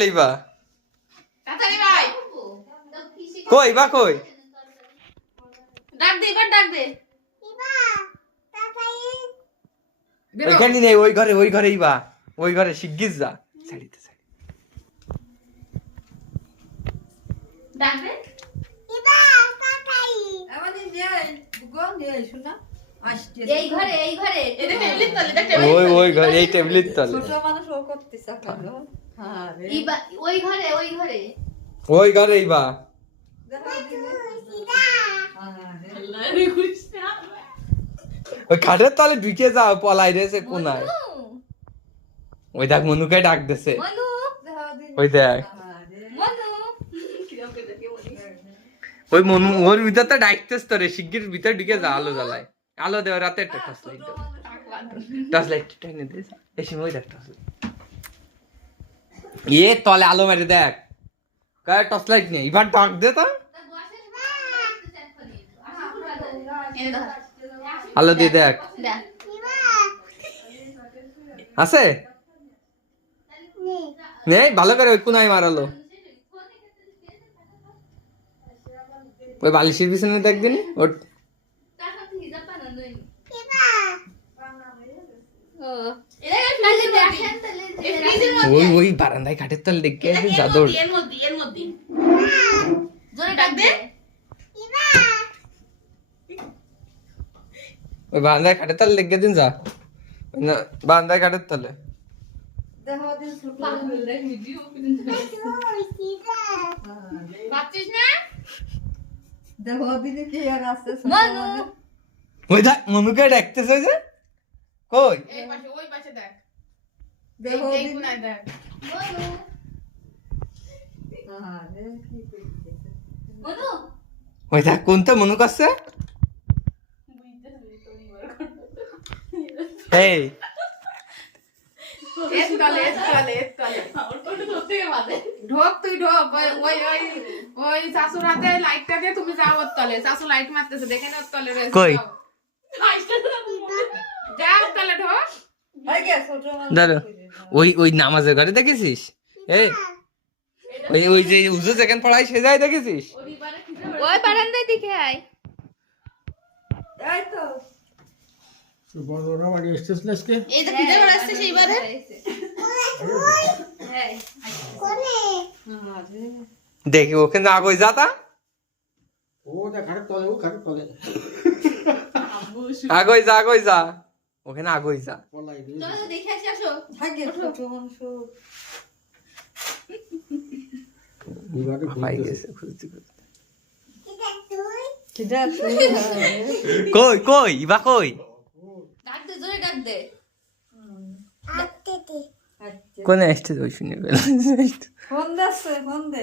লইবা কই বা কই ডাক দে এবার ডাক দে ওইখানে নেই ওই ঘরেই বা ওই ঘরে শিগগির যা ছাড়িতে ডাক দে এই ঘরে এটা টেবিলের তলে দেখ ওই ঘরে এই টেবিলের তলে ছোট মানুষ ও করতেছে কালো আরে ইবা ওই ঘরে ওই ঘরেই বা আরে ওই খাটের তলে ঢুকে যাও পলাই রেছে কোনায় ওই দেখ মনুকে ডাক দেছে মনু ওই দেখ মনু ওই মনু ওর ভিতর তো ডাকতেছ তো রে শিগগির ভিতর ঢুকে যা আলো জ্বালায় আলো দেও রাতে একটা টর্চ লাইট টেনে দে এসে ওই দেখ টর্চ এ তলে আলো মেরে দেখ কার টর্চ লাইট নেই এবার ডাক দে তো আলো দিয়ে দেখ আছে নেই ভালো করে ওই কোনায় মারালো ওই বালিশের পিছনে দেখ দিনি ওর ওই ওই বারান্দায় খাটের তলে দেখে চাদর এর মধ্যে জোরে ডাক দে ওই বারান্দায় খাটের তলে দেখে দিন যা না বারান্দায় খাটের তলে দেখো দিন ছোট ভাবছিস না দেখো দিন কি আর আছে মনু ওই দেখ মনুকে ডাকতেছে যে কই ওই পাশে দেখ দেখো এই দিন কোনায় দেখ মনু আরে কি করতেছে মনু ওই দেখ কোনটা মনু কাছে এই ঢোক তুই ঢোক ওই শাশুর হাতে লাইটটা দিয়ে তুমি যাও ওর তলে শাশু লাইট মারতেছে দেখে না ওর তলে রয়েছে কই? যাও ওর তলে ঢোক এই গে ছোট মানুষ দাঁড়া ওই নামাজের ঘরে দেখেছিস এই ওই যে উজু যেখানে পড়াই সে যায় দেখেছিস ওই বারান্দায় দিকে আয় এই তো বড় বড় বাড়ি এসেছিস না আজকে এই তো ভিডিও আসছে সেইবারে আরে দেখি ওখানে আগে যাতা ও দেখ খাটের তলে ও খাটের তলে আগে যা ওখানে আগে যা পলাই দিয়ে চলো দেখে আসি আসো থাকে ছোট মানুষ বিবাদে পাই গেছে খুঁজতে খুঁজতে কিডা তুই কই ইবা কই ডাক দে জোরে ডাক দে আচ্ছা কোনে আসছে ওই শুনে গেল ফোন দাসে ফোন দে